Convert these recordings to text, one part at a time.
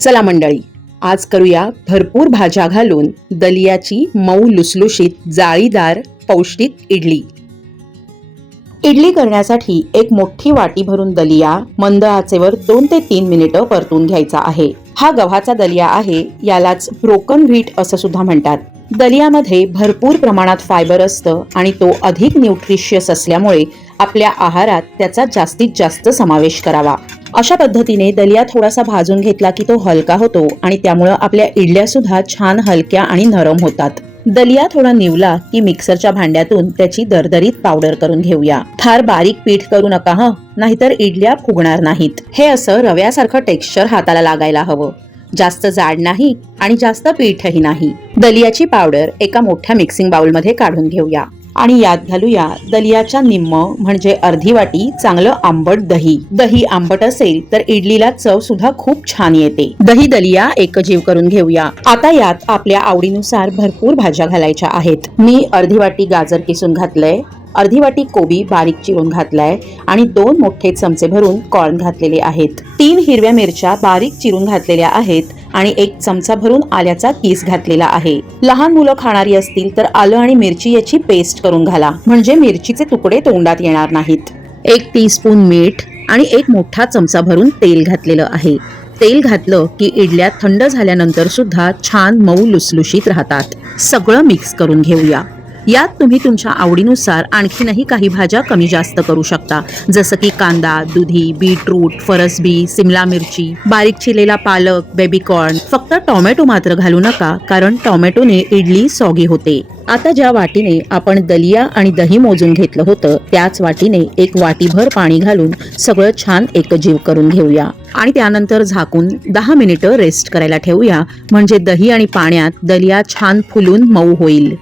चला मंडळी आज करूया भरपूर भाज्या घालून दलियाची मऊ लुसलुशीत जाळीदार पौष्टिक इडली. इडली करण्यासाठी एक मोठी वाटी भरून दलिया मंद आचेवर दोन ते तीन मिनिटं परतून घ्यायचा आहे. हा गव्हाचा दलिया आहे यालाच ब्रोकन व्हीट असं सुद्धा म्हणतात. दलियामध्ये भरपूर प्रमाणात फायबर असतं आणि तो अधिक न्यूट्रिशियस असल्यामुळे आपल्या आहारात त्याचा जास्तीत जास्त समावेश करावा. अशा पद्धतीने दलिया थोडासा भाजून घेतला की तो हलका होतो आणि त्यामुळं आपल्या इडल्या सुद्धा छान हलक्या आणि नरम होतात. दलिया थोडा निवला की मिक्सरच्या भांड्यातून त्याची दरदरीत पावडर करून घेऊया. फार बारीक पीठ करू नका ह? नाहीतर इडल्या फुगणार नाहीत. हे असं रव्यासारखं टेक्स्चर हाताला लागायला हवं. जास्त जाड नाही आणि जास्त पीठही नाही. दलियाची पावडर एका मोठ्या मिक्सिंग बाउलमध्ये काढून घेऊया. आणि यात घालूया दलियाच्या निम्म म्हणजे अर्धी वाटी चांगलं आंबट दही. दही आंबट असेल तर इडलीला चव सुद्धा खूप छान येते. दही दलिया एकजीव करून घेऊया. आता यात आपल्या आवडीनुसार भरपूर भाज्या घालायच्या आहेत. मी अर्धी वाटी गाजर किसून घातलंय. अर्धी वाटी कोबी बारीक चिरून घातलाय आणि दोन मोठे चमचे भरून कॉर्न घातलेले आहेत. तीन हिरव्या मिरच्या बारीक चिरून घातलेल्या आहेत. आणि एक चमचा भरून आल्याचा किस घातलेला आहे. लहान मुलं खाणारी असतील तर आलं आणि मिरची याची पेस्ट करून घाला. म्हणजे मिरचीचे तुकडे तोंडात येणार नाहीत. एक टीस्पून मीठ आणि एक मोठा चमचा भरून तेल घातलेलं आहे. तेल घातलं की इडल्या थंड झाल्यानंतर सुद्धा छान मऊ लुसलुशीत राहतात. सगळं मिक्स करून घेऊया. यात तुम्ही तुमच्या आवडीनुसार आणखीनही काही भाज्या कमी जास्त करू शकता. जसं की कांदा दुधी बीटरूट फरसबी सिमला मिरची बारीक चिरलेला पालक बेबीकॉर्न. फक्त टॉमॅटो मात्र घालू नका कारण टोमॅटोने इडली सॉगी होते. आता ज्या वाटीने आपण दलिया आणि दही मोजून घेतलं होतं त्याच वाटीने एक वाटीभर पाणी घालून सगळं छान एकजीव करून घेऊया. आणि त्यानंतर झाकून दहा मिनिटं रेस्ट करायला ठेवूया. म्हणजे दही आणि पाण्यात दलिया छान फुलून मऊ होईल.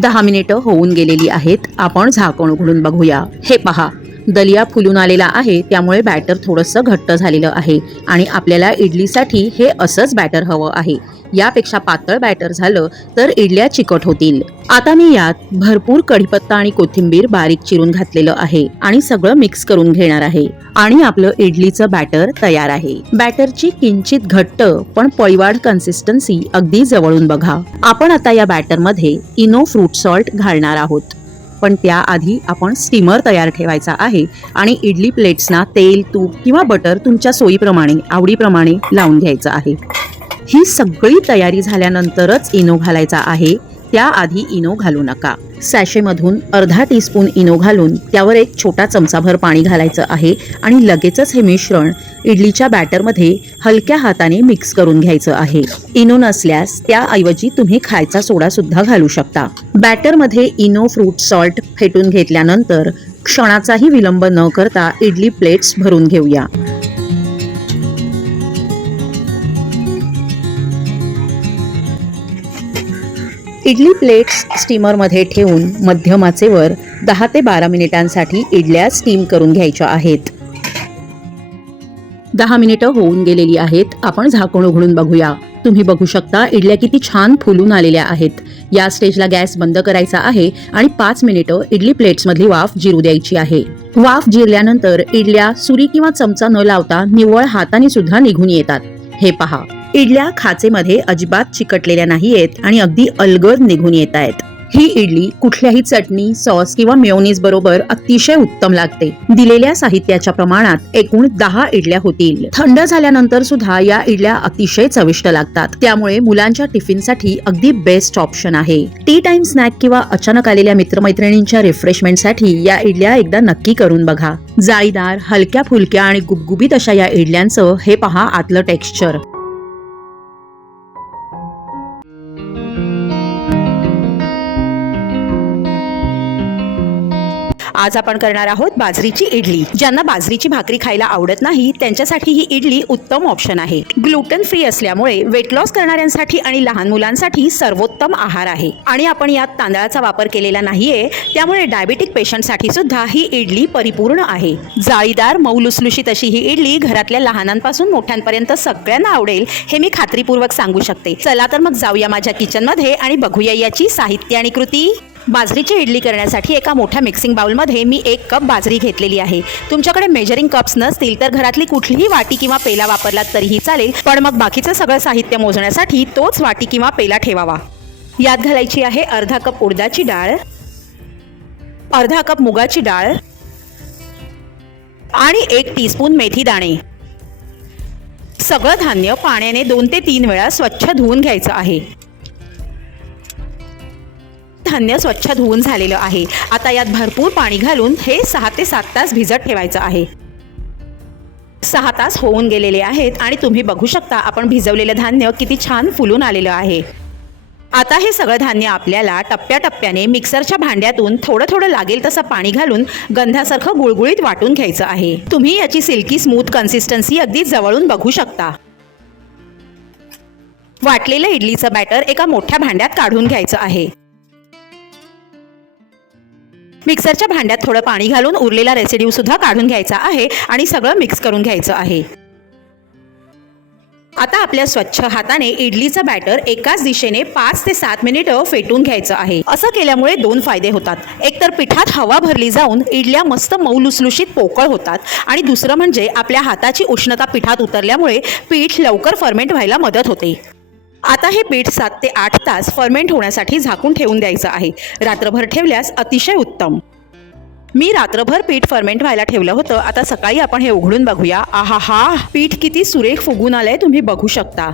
दहा मिनिटं होऊन गेलेली आहेत. आपण झाकण उघडून बघूया. हे पहा. दलिया फुलून आलेला आहे त्यामुळे बॅटर थोडंसं घट्ट झालेलं आहे आणि आपल्याला इडलीसाठी हे असंच बॅटर हवं आहे. यापेक्षा पातळ बॅटर झालं तर इडल्या चिकट होतील. आता मी यात भरपूर कढीपत्ता आणि कोथिंबीर बारीक चिरून घातलेलं आहे आणि सगळं मिक्स करून घेणार आहे. आणि आपलं इडलीचं बॅटर तयार आहे. बॅटरची किंचित घट्ट पण पळीवाढ कन्सिस्टन्सी अगदी जवळून बघा. आपण आता या बॅटरमध्ये इनो फ्रूट सॉल्ट घालणार आहोत. पण त्याआधी आपण स्टीमर तयार ठेवायचा आहे आणि इडली प्लेट्सना तेल तूप किंवा बटर तुमच्या सोयीप्रमाणे आवडीप्रमाणे लावून घ्यायचं आहे. ही सगळी तयारी झाल्यानंतरच इनो घालायचा आहे. त्याआधी इनो घालू नका. सॅशेमधून अर्धा टीस्पून इनो घालून त्यावर एक छोटा चमचाभर पाणी घालायचं आहे आणि लगेचच हे मिश्रण इडलीच्या बॅटरमध्ये हलक्या हाताने मिक्स करून घ्यायचं आहे. इनो नसल्यास त्याऐवजी तुम्ही खायचा सोडा सुद्धा घालू शकता. बॅटरमध्ये इनो फ्रूट सॉल्ट फेटून घेतल्यानंतर क्षणाचाही विलंब न करता इडली प्लेट्स भरून घेऊया. इडली प्लेट्स स्टीमरमध्ये ठेवून मध्यमाचेवर दहा ते बारा मिनिटांसाठी इडल्या स्टीम करून घ्यायच्या आहेत. दहा मिनिटं होऊन गेलेली आहेत. आपण झाकण उघडून बघूया. तुम्ही बघू शकता इडल्या किती छान फुलून आलेल्या आहेत. या स्टेजला गॅस बंद करायचा आहे आणि पाच मिनिटं इडली प्लेट्समधली वाफ जिरू द्यायची आहे. वाफ जिरल्यानंतर इडल्या सुरी किंवा चमचा न लावता निव्वळ हाताने सुद्धा निघून येतात. हे पहा. इडल्या खाचेमध्ये अजिबात चिकटलेल्या नाहीयेत आणि अगदी अलगद निघून येत आहेत. ही इडली कुठल्याही चटणी सॉस किंवा मेयोनीज बरोबर अतिशय उत्तम लागते. दिलेल्या साहित्याच्या प्रमाणात एकूण दहा इडल्या होतील. थंड झाल्यानंतर सुद्धा या इडल्या अतिशय चविष्ट लागतात. त्यामुळे मुलांच्या टिफिनसाठी अगदी बेस्ट ऑप्शन आहे. टी टाइम स्नॅक किंवा अचानक आलेल्या मित्रमैत्रिणींच्या रिफ्रेशमेंटसाठी या इडल्या एकदा नक्की करून बघा. जाळीदार हलक्या फुलक्या आणि गुबगुबीत अशा या इडल्यांचं हे पहा आतलं टेक्स्चर आज आपण करणार आहोत बाजरीची इडली. ज्यांना बाजरीची भाकरी खायला आवडत नाही त्यांच्यासाठी ही इडली उत्तम ऑप्शन आहे. ग्लुटन फ्री असल्यामुळे वेट लॉस करणाऱ्यांसाठी आणि लहान मुलांसाठी सर्वोत्तम आहार आहे. आणि आपण यात तांदळाचा वापर केलेला नाहीये त्यामुळे डायबेटिक पेशंटसाठी सुद्धा ही इडली परिपूर्ण आहे. जाळीदार मौलुसलुशीत अशी ही इडली घरातल्या लहानांपासून मोठ्यांपर्यंत सगळ्यांना आवडेल हे मी खात्रीपूर्वक सांगू शकते. चला तर मग जाऊया माझ्या किचनमध्ये आणि बघूया याची साहित्य आणि कृती. बाजरीची इडली करण्यासाठी एका मोठ्या मिक्सिंग बाउलमध्ये मी एक कप बाजरी घेतलेली आहे. तुमच्याकडे मेजरिंग कप्स नसतील तर घरातली कुठलीही वाटी किंवा पेला वापरलात तरीही चालेल पण मग बाकीचं सगळं साहित्य मोजण्यासाठी तोच वाटी किंवा पेला ठेवावा. यात घालायची आहे अर्धा कप उडदाची डाळ अर्धा कप मुगाची डाळ आणि एक टीस्पून मेथी दाणे. सगळं धान्य पाण्याने दोन ते तीन वेळा स्वच्छ धुवून घ्यायचं आहे. धान्य स्वच्छ धुवून झालेलं आहे. आता यात भरपूर पाणी घालून हे सहा ते सात तास भिजत ठेवायचं आहे. सहा तास होऊन गेलेले आहेत आणि तुम्ही बघू शकता आपण भिजवलेलं धान्य किती छान फुलून आलेलं आहे. आता हे सगळं धान्य आपल्याला टप्प्याटप्प्याने मिक्सरच्या भांड्यातून थोडं थोडं लागेल तसं पाणी घालून गंधासारखं गुळगुळीत वाटून घ्यायचं आहे. तुम्ही याची सिल्की स्मूथ कन्सिस्टन्सी अगदी जवळून बघू शकता. वाटलेलं इडलीचं बॅटर एका मोठ्या भांड्यात काढून घ्यायचं आहे. मिक्सरच्या भांड्यात थोडं पाणी घालून उरलेला रेसिड्यू सुद्धा काढून घ्यायचा आहे आणि सगळं मिक्स करून घ्यायचं आहे. आता आपल्या स्वच्छ हाताने इडलीचं बॅटर एकाच दिशेने पाच ते सात मिनिटं फेटून घ्यायचं आहे. असं केल्यामुळे दोन फायदे होतात. एकतर पिठात हवा भरली जाऊन इडल्या मस्त मऊ लुसलुशीत पोकळ होतात आणि दुसरं म्हणजे आपल्या हाताची उष्णता पिठात उतरल्यामुळे पीठ लवकर फर्मेंट व्हायला मदत होते. आता हे पीठ सात ते आठ तास फर्मेंट होण्यासाठी झाकून ठेवून द्यायचं आहे. रात्रभर ठेवल्यास अतिशय उत्तम. मी रात्रभर पीठ फर्मेंट व्हायला ठेवलं होतं. आता सकाळी आपण हे उघडून बघूया. आहा हा पीठ किती सुरेख फुगून आलंय तुम्ही बघू शकता.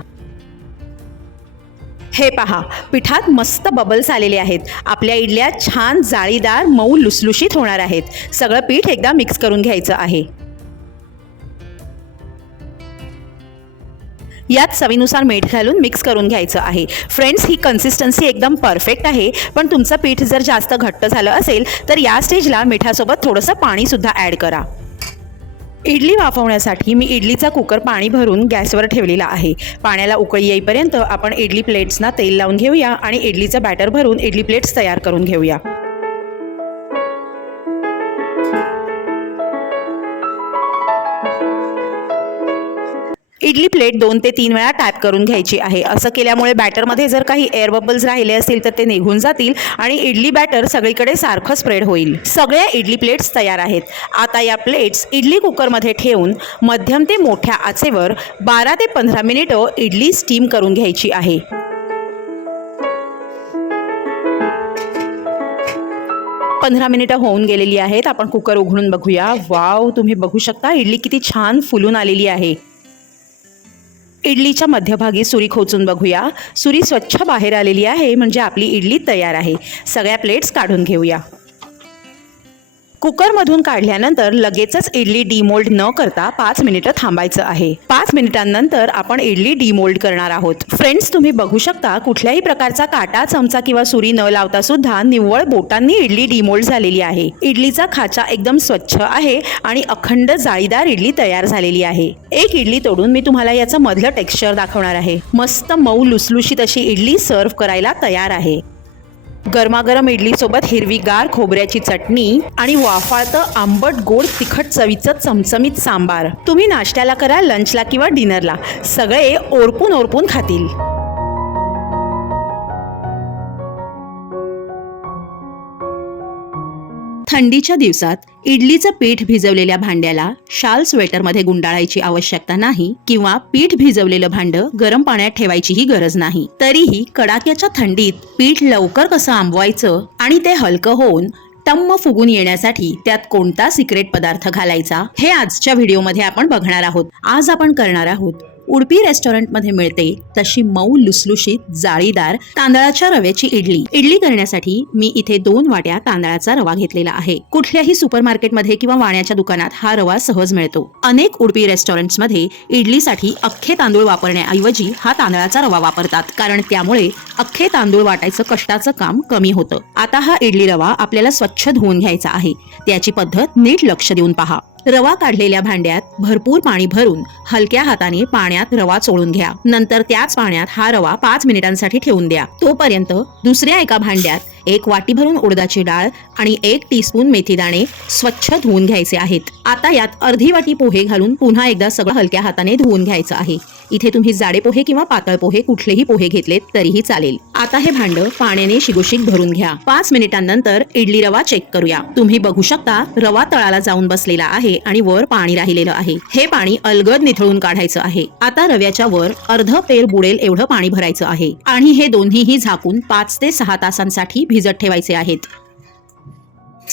हे पहा पिठात मस्त बबल्स आलेले आहेत. आपल्या इडल्या छान जाळीदार मऊ लुसलुशीत होणार आहेत. सगळं पीठ एकदा मिक्स करून घ्यायचं आहे. यात चवीनुसार मीठ घालून मिक्स करून घ्यायचं आहे. फ्रेंड्स ही कन्सिस्टन्सी एकदम परफेक्ट आहे. पण तुमचं पीठ जर जास्त घट्ट झालं असेल तर या स्टेजला मिठासोबत थोडंसं पाणीसुद्धा ॲड करा. इडली वाफवण्यासाठी मी इडलीचा कुकर पाणी भरून गॅसवर ठेवलेला आहे. पाण्याला उकळी येईपर्यंत आपण इडली प्लेट्सना तेल लावून घेऊया आणि इडलीचं बॅटर भरून इडली प्लेट्स तयार करून घेऊया. इडली प्लेट दोन ते तीन वेळा टॅप करून घ्यायची आहे. असं केल्यामुळे बॅटरमध्ये जर काही एअर बबल्स राहिले असतील तर ते निघून जातील आणि इडली बॅटर सगळीकडे सारखं स्प्रेड होईल. सगळ्या इडली प्लेट्स तयार आहेत. आता या प्लेट्स इडली कुकरमध्ये ठेवून मध्यम ते मोठ्या आचेवर बारा ते पंधरा मिनिटं इडली स्टीम करून घ्यायची आहे. पंधरा मिनिटं होऊन गेलेली आहेत. आपण कुकर उघडून बघूया. वाव तुम्ही बघू शकता इडली किती छान फुलून आलेली आहे. इडलीच्या मध्यभागी सुरी खोचून बघूया. सुरी स्वच्छ बाहेर आलेली आहे म्हणजे आपली इडली तयार आहे. सगळ्या प्लेट्स काढून घेऊया. कुकरमधून काढल्यानंतर लगेचच इडली डिमोल्ड न करता पाच मिनिटं थांबायचं आहे. पाच मिनिटांनंतर आपण इडली डिमोल्ड करणार आहोत. फ्रेंड्स तुम्ही बघू शकता कुठल्याही प्रकारचा काटा चमचा किंवा सुरी न लावता सुद्धा निव्वळ बोटांनी इडली डिमोल्ड झालेली आहे. इडलीचा खाचा एकदम स्वच्छ आहे आणि अखंड जाळीदार इडली तयार झालेली आहे. एक इडली तोडून मी तुम्हाला याचं मधलं टेक्स्चर दाखवणार आहे. मस्त मऊ लुसलुशीत अशी इडली सर्व्ह करायला तयार आहे. गरमागरम इडलीसोबत हिरवीगार खोबऱ्याची चटणी आणि वाफाळतं आंबट गोड तिखट चवीचं चमचमीत सांबार. तुम्ही नाश्त्याला करा लंचला किंवा डिनरला सगळे ओरपून ओरपून खातील. थंडीच्या दिवसात इडलीचं पीठ भिजवलेल्या भांड्याला शाल स्वेटरमध्ये गुंडाळायची आवश्यकता नाही किंवा पीठ भिजवलेलं भांड गरम पाण्यात ठेवायचीही गरज नाही. तरीही कडाक्याच्या थंडीत पीठ लवकर कसं आंबवायचं आणि ते हलकं होऊन टम्म फुगून येण्यासाठी त्यात कोणता सिक्रेट पदार्थ घालायचा हे आजच्या व्हिडिओमध्ये आपण बघणार आहोत. आज आपण करणार आहोत उडपी रेस्टॉरंटमध्ये मिळते तशी मऊ लुसलुशीत जाळीदार तांदळाच्या रव्याची इडली. इडली करण्यासाठी मी इथे दोन वाट्या तांदळाचा रवा घेतलेला आहे. कुठल्याही सुपरमार्केटमध्ये किंवा वाण्याच्या दुकानात हा रवा सहज मिळतो. अनेक उडपी रेस्टॉरंट्समध्ये इडलीसाठी अख्खे तांदूळ वापरण्याऐवजी हा तांदळाचा रवा वापरतात कारण त्यामुळे अख्खे तांदूळ वाटायचं कष्टाचं काम कमी होतं. आता हा इडली रवा आपल्याला स्वच्छ धुवून घ्यायचा आहे. त्याची पद्धत नीट लक्ष देऊन पहा. रवा काढलेल्या भांड्यात भरपूर पाणी भरून हलक्या हाताने पाण्यात रवा चोळून घ्या. नंतर त्याच पाण्यात हा रवा पाच मिनिटांसाठी ठेवून द्या. तोपर्यंत दुसऱ्या एका भांड्यात एक वाटी भरून उडदाची डाळ आणि एक टीस्पून मेथीदाणे स्वच्छ धुवून घ्यायचे आहेत. आता यात अर्धी वाटी पोहे घालून पुन्हा एकदा सगळं हलक्या हाताने धुवून घ्यायचं आहे. इथे तुम्ही जाडे पोहे किंवा पातळ पोहे कुठलेही पोहे घेतलेत तरीही चालेल. आता हे भांड पाण्याने शिगोशिक भरून घ्या. पाच मिनिटांनंतर इडली रवा चेक करूया. तुम्ही बघू शकता रवा तळाला जाऊन बसलेला आहे आणि वर पाणी राहिलेलं आहे. हे पाणी अलगद निथळून काढायचं आहे. आता रव्याच्या वर अर्ध पेर बुडेल एवढं पाणी भरायचं आहे. आणि हे दोन्हीही झाकून पाच ते सहा तासांसाठी भिजत ठेवायचे आहेत.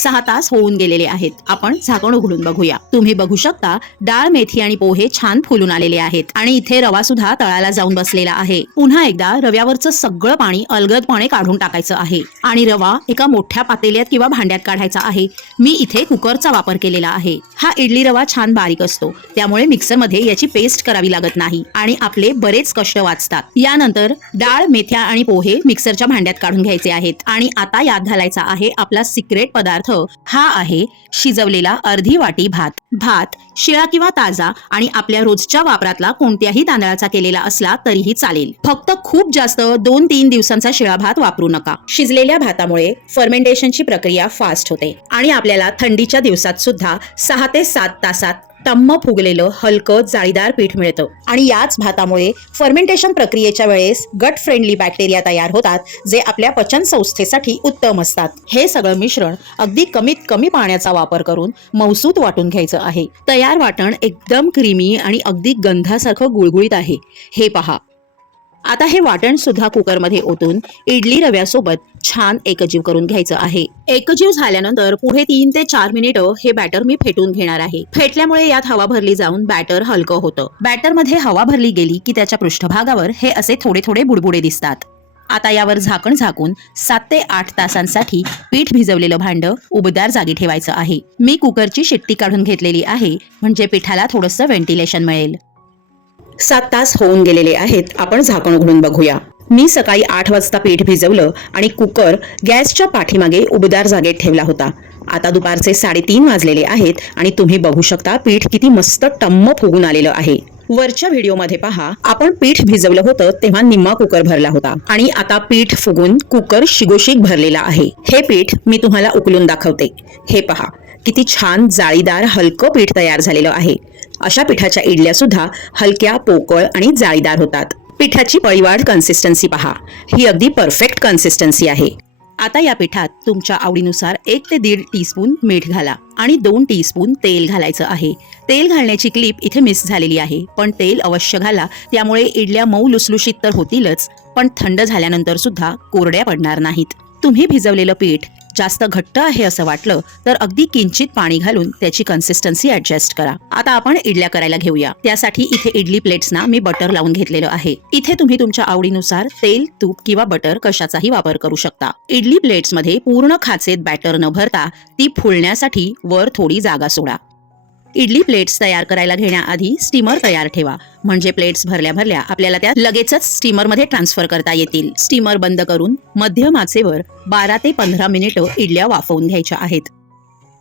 सहा तास होऊन गेलेले आहेत. आपण झाकण उघडून बघूया. तुम्ही बघू शकता डाळ मेथी आणि पोहे छान फुलून आलेले आहेत आणि इथे रवा सुद्धा तळाला जाऊन बसलेला आहे. पुन्हा एकदा रव्यावरचं सगळं पाणी अलगदपणे काढून टाकायचं आहे आणि रवा एका मोठ्या पातेल्यात किंवा भांड्यात काढायचा आहे. मी इथे कुकरचा वापर केलेला आहे. हा इडली रवा छान बारीक असतो. त्यामुळे मिक्सरमध्ये याची पेस्ट करावी लागत नाही आणि आपले बरेच कष्ट वाचतात. यानंतर डाळ मेथ्या आणि पोहे मिक्सरच्या भांड्यात काढून घ्यायचे आहेत आणि आता यात घालायचा आहे आपला सिक्रेट पदार्थ पदार्थ हा आहे शिजवलेला अर्धी वाटी भात. भात शिळा किंवा ताजा आणि आपल्या रोजच्या वापरातला कोणत्याही तांदळाचा केलेला असला तरीही चालेल. फक्त खूप जास्त दोन तीन दिवसांचा शिळा भात वापरू नका. शिजलेल्या भातामुळे फर्मेंटेशनची प्रक्रिया फास्ट होते आणि आपल्याला थंडीच्या दिवसात सुद्धा सहा ते सात तासात टम्म फुगलेलं हलकं जाळीदार पीठ मिळतं. आणि याच भातामुळे फर्मेंटेशन प्रक्रियेच्या वेळेस गट फ्रेंडली बॅक्टेरिया तयार होतात जे आपल्या पचन संस्थेसाठी उत्तम असतात. हे सगळं मिश्रण अगदी कमीत कमी पाण्याचा वापर करून मौसूत वाटून घ्यायचं आहे. तयार वाटण एकदम क्रीमी आणि अगदी गंधासारखं गुळगुळीत आहे. हे पहा. आता हे वाटण सुद्धा कुकरमध्ये ओतून इडली रव्यासोबत छान एकजीव करून घ्यायचं आहे. एकजीव झाल्यानंतर पुढे तीन ते चार मिनिटं हे बॅटर मी फेटून घेणार आहे. फेटल्यामुळे यात हवा भरली जाऊन बॅटर हलकं होतं. बॅटरमध्ये हवा भरली गेली की त्याच्या पृष्ठभागावर हे असे थोडे थोडे बुडबुडे दिसतात. आता यावर झाकण झाकून सात ते आठ तासांसाठी पीठ भिजवलेलं भांड उबदार जागी ठेवायचं आहे. मी कुकरची शिट्टी काढून घेतलेली आहे म्हणजे पिठाला थोडंसं व्हेंटिलेशन मिळेल. सात तास होऊन गेलेले आहेत. आपण झाकण उघडून बघूया. मी सकाळी आठ वाजता पीठ भिजवलं आणि कुकर गॅसच्या पाठीमागे उबदार जागेत ठेवला होता. आता दुपारचे साडेतीन वाजलेले आहेत आणि तुम्ही बघू शकता पीठ किती मस्त टम्म फुगून आलेलं आहे. वरच्या व्हिडिओमध्ये पहा आपण पीठ भिजवलं होतं तेव्हा निम्मा कुकर भरला होता आणि आता पीठ फुगून कुकर शिगोशिक भरलेला आहे. हे पीठ मी तुम्हाला उकलून दाखवते. हे पहा किती छान जाळीदार हलकं पीठ तयार झालेलं आहे. अशा पिठाच्या इडल्या सुद्धा हलक्या पोकळ आणि जाळीदार होतात. पिठाची पळीवाढ कन्सिस्टन्सी पहा. ही अगदी परफेक्ट कन्सिस्टन्सी आहे. आता या पिठात तुमच्या आवडीनुसार एक ते दीड टीस्पून मीठ घाला आणि दोन टीस्पून तेल घालायचं आहे. तेल घालण्याची क्लिप इथे मिस झालेली आहे. पण तेल अवश्य घाला. त्यामुळे इडल्या मऊ लुसलुशीत तर होतीलच पण थंड झाल्यानंतर सुद्धा कोरड्या पडणार नाहीत. तुम्ही भिजवलेलं पीठ जास्त घट्ट आहे असं वाटलं तर अगदी किंचित पाणी घालून त्याची कन्सिस्टन्सी ऍडजस्ट करा. आता आपण इडल्या करायला घेऊया. त्यासाठी इथे इडली प्लेट्सना मी बटर लावून घेतलेलं आहे. इथे तुम्ही तुमच्या आवडीनुसार तेल तूप किंवा बटर कशाचाही वापर करू शकता. इडली प्लेट्समध्ये पूर्ण खाचेत बॅटर न भरता ती फुलण्यासाठी वर थोडी जागा सोडा. इडली प्लेट्स तयार करायला घेण्याआधी स्टीमर तयार ठेवा. म्हणजे प्लेट्स भरल्या भरल्या आपल्याला त्या लगेचच स्टीमरमध्ये ट्रान्सफर करता येतील. स्टीमर बंद करून मध्यम आचेवर बारा ते पंधरा मिनिटं इडल्या वाफवून घ्यायच्या आहेत.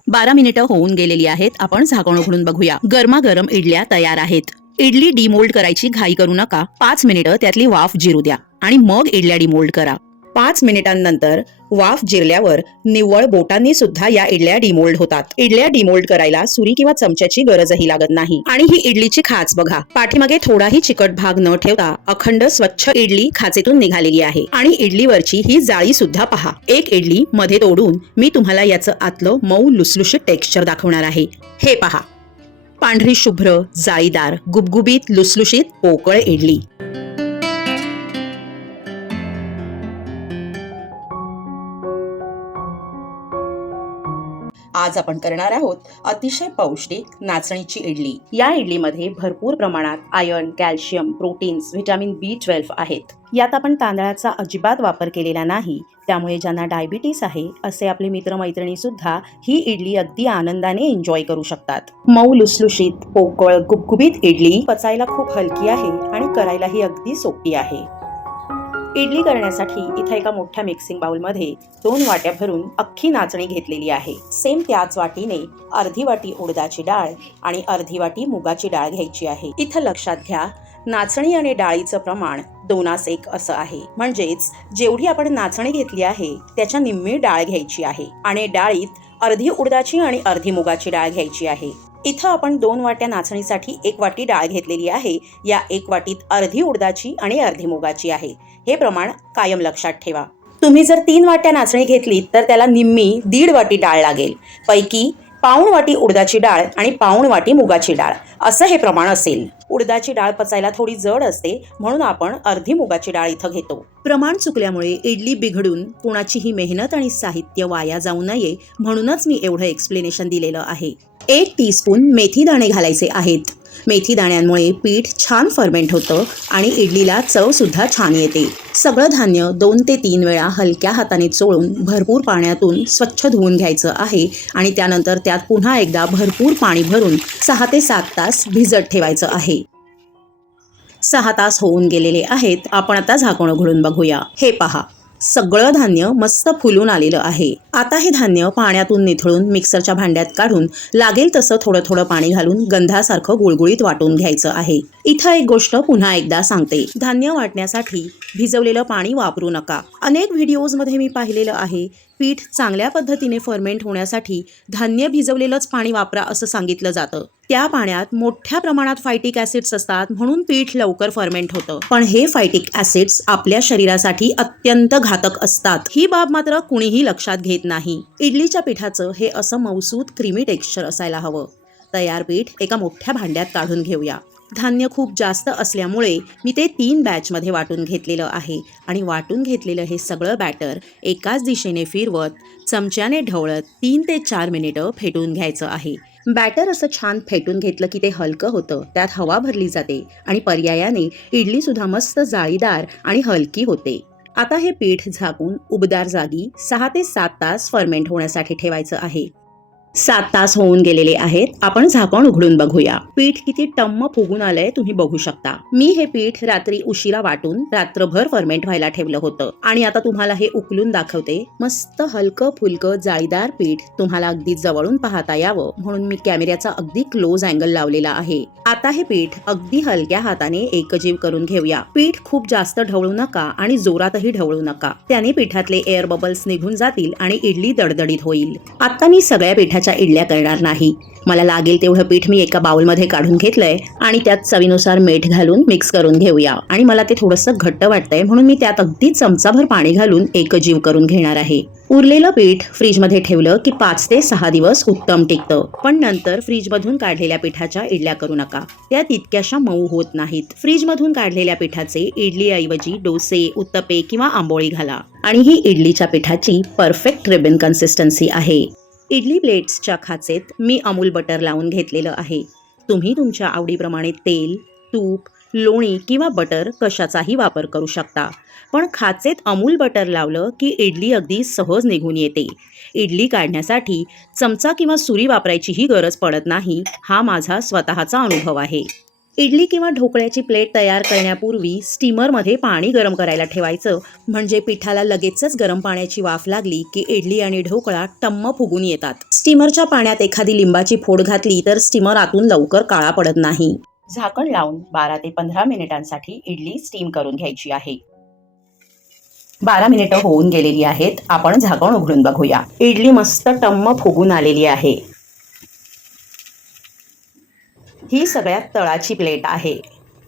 बारा मिनिटं होऊन गेलेली आहेत. आपण झाकण उघडून बघूया. गरमागरम इडल्या तयार आहेत. इडली डिमोल्ड करायची घाई करू नका. पाच मिनिटं त्यातली वाफ जिरू द्या आणि मग इडल्या डिमोल्ड करा. पाच मिनिटांनंतर वाफ जिरल्यावर निव्वळ बोटांनी सुद्धा या इडल्या डिमोल्ड होतात. इडल्या डिमोल्ड करायला सुरी किंवा चमच्याची गरजही लागत नाही. आणि ही इडलीची खाच बघा. पाठीमागे थोडाही चिकट भाग न ठेवता अखंड स्वच्छ इडली खाचेतून निघालेली आहे. आणि इडलीवरची ही जाळी सुद्धा पहा. एक इडली मध्ये तोडून मी तुम्हाला याचं आतलं मऊ लुसलुशीत टेक्स्चर दाखवणार आहे. हे पहा. पांढरी शुभ्र जाळीदार गुबगुबीत लुसलुशीत पोकळ इडली. आज आपण करणार आहोत अतिशय पौष्टिक नाचणीची इडली. या इडलीमध्ये भरपूर प्रमाणात iron calcium proteins vitamin B twelve आहेत. यात आपण तांदळाचा अजिबात वापर केलेला नाही त्यामुळे ज्यांना डायबिटीस आहे असे आपले मित्रमैत्रिणी सुद्धा ही इडली अगदी आनंदाने एन्जॉय करू शकतात. मऊ लुसलुशीत पोकळ गुबगुबीत इडली पचायला खूप हलकी आहे आणि करायलाही अगदी सोपी आहे. इडली करण्यासाठी इथं एका मोठ्या मिक्सिंग बाउलमध्ये दोन वाट्या भरून अख्खी नाचणी घेतलेली आहे. सेम त्याच वाटीने अर्धी वाटी उडदाची डाळ आणि अर्धी वाटी मुगाची डाळ घ्यायची आहे. इथं लक्षात घ्या नाचणी आणि डाळीचं प्रमाण दोनास एक असं आहे. म्हणजेच जेवढी आपण नाचणी घेतली आहे त्याच्या निम्मी डाळ घ्यायची आहे. आणि डाळीत अर्धी उडदाची आणि अर्धी मुगाची डाळ घ्यायची आहे. इथं आपण दोन वाट्या नाचणीसाठी एक वाटी डाळ घेतलेली आहे. या एक वाटीत अर्धी उडदाची आणि अर्धी मुगाची आहे. हे प्रमाण कायम लक्षात ठेवा. तुम्ही जर तीन वाट्या नाचणी घेतली तर त्याला निम्मी दीड वाटी डाळ लागेल. पैकी पाऊण वाटी उडदाची डाळ आणि पाऊण वाटी मुगाची डाळ. असं हे प्रमाण असेल. उडदाची डाळ पचायला थोडी जड असते म्हणून आपण अर्धी मुगाची डाळ इथं घेतो. प्रमाण चुकल्यामुळे इडली बिघडून कुणाचीही मेहनत आणि साहित्य वाया जाऊ नये म्हणूनच मी एवढं एक्सप्लेनेशन दिलेलं आहे. एक टीस्पून मेथी दाणे घालायचे आहेत. मेथी दाण्यांमुळे पीठ छान फर्मेंट होतं आणि इडलीला चवसुद्धा छान येते. सगळं धान्य दोन ते तीन वेळा हलक्या हाताने चोळून भरपूर पाण्यातून स्वच्छ धुवून घ्यायचं आहे आणि त्यानंतर त्यात पुन्हा एकदा भरपूर पाणी भरून सहा ते सात तास भिजत ठेवायचं आहे. सहा तास होऊन गेलेले आहेत. आपण आता झाकण उघडून बघूया. हे पहा. सगळं धान्य मस्त फुलून आलेलं आहे. आता हे धान्य पाण्यातून निथळून मिक्सरच्या भांड्यात काढून लागेल तसं थोडं थोडं पाणी घालून गंधासारखं गुळगुळीत वाटून घ्यायचं आहे. इथं एक गोष्ट पुन्हा एकदा सांगते. धान्य वाटण्यासाठी भिजवलेलं पाणी वापरू नका. अनेक व्हिडिओजमध्ये मी पाहिलेलं आहे पीठ चांगल्या पद्धतीने फर्मेंट होण्यासाठी धान्य भिजवलेलंच पाणी वापरा असं सांगितलं जातं. त्या पाण्यात मोठ्या प्रमाणात फायटिक ऍसिड्स असतात म्हणून पीठ लवकर फर्मेंट होतं. पण हे फायटिक ऍसिड्स आपल्या शरीरासाठी अत्यंत घातक असतात. ही बाब मात्र कुणीही लक्षात घेत नाही. इडलीच्या पिठाचं हे असं मौसूद क्रिमी टेक्स्चर असायला हवं. तयार पीठ एका मोठ्या भांड्यात काढून घेऊया. धान्य खूप जास्त असल्यामुळे मी ते तीन बॅचमध्ये वाटून घेतलेलं आहे. आणि वाटून घेतलेलं हे सगळं बॅटर एकाच दिशेने फिरवत चमच्याने ढवळत तीन ते चार मिनिटं फेटून घ्यायचं आहे. बॅटर असं छान फेटून घेतलं की ते हलकं होतं त्यात हवा भरली जाते आणि पर्यायाने इडलीसुद्धा मस्त जाळीदार आणि हलकी होते. आता हे पीठ झाकून उबदार जागी सहा ते सात तास फर्मेंट होण्यासाठी ठेवायचं आहे. सात तास होऊन गेलेले आहेत. आपण झाकण उघडून बघूया. पीठ किती टम्म फुगून आलंय तुम्ही बघू शकता. मी हे पीठ रात्री उशिरा वाटून रात्रभर फर्मेंट व्हायला ठेवलं होतं. आणि आता तुम्हाला हे उकलून दाखवते. मस्त हलकं फुलकं जाळीदार पीठ तुम्हाला अगदी जवळून पाहता यावं. म्हणून मी कॅमेऱ्याचा अगदी क्लोज अँगल लावलेला आहे. आता हे पीठ अगदी हलक्या हाताने एकजीव करून घेऊया. पीठ खूप जास्त ढवळू नका आणि जोरातही ढवळू नका. त्याने पिठातले एअर बबल्स निघून जातील आणि इडली दडदडीत होईल. आता मी सगळ्या पिठाच्या इडल्या करणार नाही. मला लागेल तेवढं पीठ मी एका बाउलमध्ये काढून घेतलंय आणि त्यात चवीनुसार मीठ घालून मिक्स करून घेऊया. आणि मला ते थोडंसं घट्ट वाटतंय म्हणून मी त्यात अगदी चमचाभर पाणी घालून एकजीव करून घेणार आहे. उरलेलं पीठ फ्रीजमध्ये ठेवलं की पाच ते सहा दिवस उत्तम टिकतं. पण नंतर फ्रीजमधून काढलेल्या पिठाच्या इडल्या करू नका. त्या तितक्याशा मऊ होत नाहीत. फ्रीजमधून काढलेल्या पिठाचे इडलीऐवजी डोसे उत्तपे किंवा आंबोळी घाला. आणि ही इडलीच्या पिठाची परफेक्ट रिबन कन्सिस्टन्सी आहे. इडली प्लेट्सच्या खाचेत मी अमूल बटर लावून घेतलेलं आहे. तुम्ही तुमच्या आवडीप्रमाणे तेल तूप लोणी किंवा बटर कशाचाही वापर करू शकता. पण खाचेत अमूल बटर लावलं की इडली अगदी सहज निघून येते. इडली काढण्यासाठी चमचा किंवा सुरी वापरायचीही गरज पडत नाही हा माझा स्वतःचा अनुभव आहे. इडली किंवा ढोकळ्याची प्लेट तयार करण्यापूर्वी स्टीमरमध्ये पाणी गरम करायला ठेवायचं. म्हणजे पिठाला लगेचच गरम पाण्याची वाफ लागली की इडली आणि ढोकळा टम्म फुगून येतात. स्टीमरच्या पाण्यात एखादी लिंबाची फोड घातली तर स्टीमर आतून लवकर काळा पडत नाही. झाकण लावून बारा ते पंधरा मिनिटांसाठी इडली स्टीम करून घ्यायची आहे. बारा मिनिटं होऊन गेलेली आहेत. आपण झाकण उघडून बघूया. इडली मस्त टम्म फुगून आलेली आहे. ही सगळ्यात तळाची प्लेट आहे.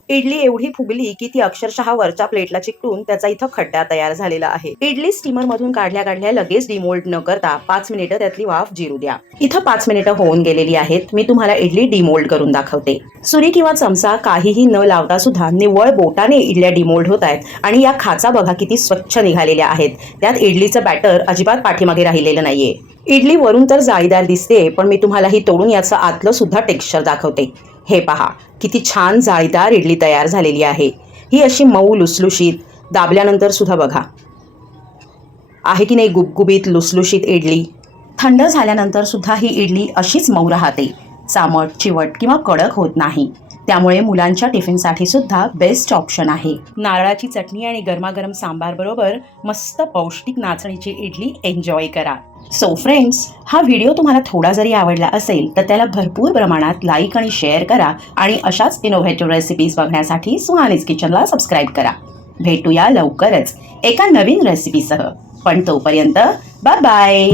इडली एवढी फुगली की ती अक्षरशः वरच्या प्लेटला चिकटून त्याचा इथं खड्डा तयार झालेला आहे. इडली स्टीमर मधून काढल्या काढल्या लगेच डिमोल्ड न करता पाच मिनिटं त्यातली वाफ जिरू द्या. इथं पाच मिनिटं होऊन गेलेली आहेत. मी तुम्हाला इडली डिमोल्ड करून दाखवते. सुरी किंवा चमचा काहीही न लावता सुद्धा निव्वळ बोटाने इडल्या डिमोल्ड होत आहेत आणि या खाचा बघा किती स्वच्छ निघालेल्या आहेत. त्यात इडलीचं बॅटर अजिबात पाठीमागे राहिलेलं नाहीये. इडली वरून तर जाळीदार दिसते पण मी तुम्हाला ही तोडून याचं आतलं सुद्धा टेक्स्चर दाखवते. हे पहा किती छान जाळीदार इडली तयार झालेली आहे. ही अशी मऊ लुसलुशीत दाबल्यानंतर सुद्धा बघा. आहे की नाही गुबगुबीत लुसलुशीत इडली? थंड झाल्यानंतर सुद्धा ही इडली अशीच मऊ राहते. चामट चिवट किंवा कडक होत नाही. त्यामुळे मुलांच्या टिफिनसाठी सुद्धा बेस्ट ऑप्शन आहे. नारळाची चटणी आणि गरमागरम सांबार बरोबर मस्त पौष्टिक नाचणीची इडली एन्जॉय करा. सो फ्रेंड्स हा व्हिडिओ तुम्हाला थोडा जरी आवडला असेल तर त्याला भरपूर प्रमाणात लाईक आणि शेअर करा आणि अशाच इनोव्हेटिव्ह रेसिपीज बघण्यासाठी सुहानीज किचनला सबस्क्राईब करा. भेटूया लवकरच एका नवीन रेसिपीसह पण तोपर्यंत बाय बाय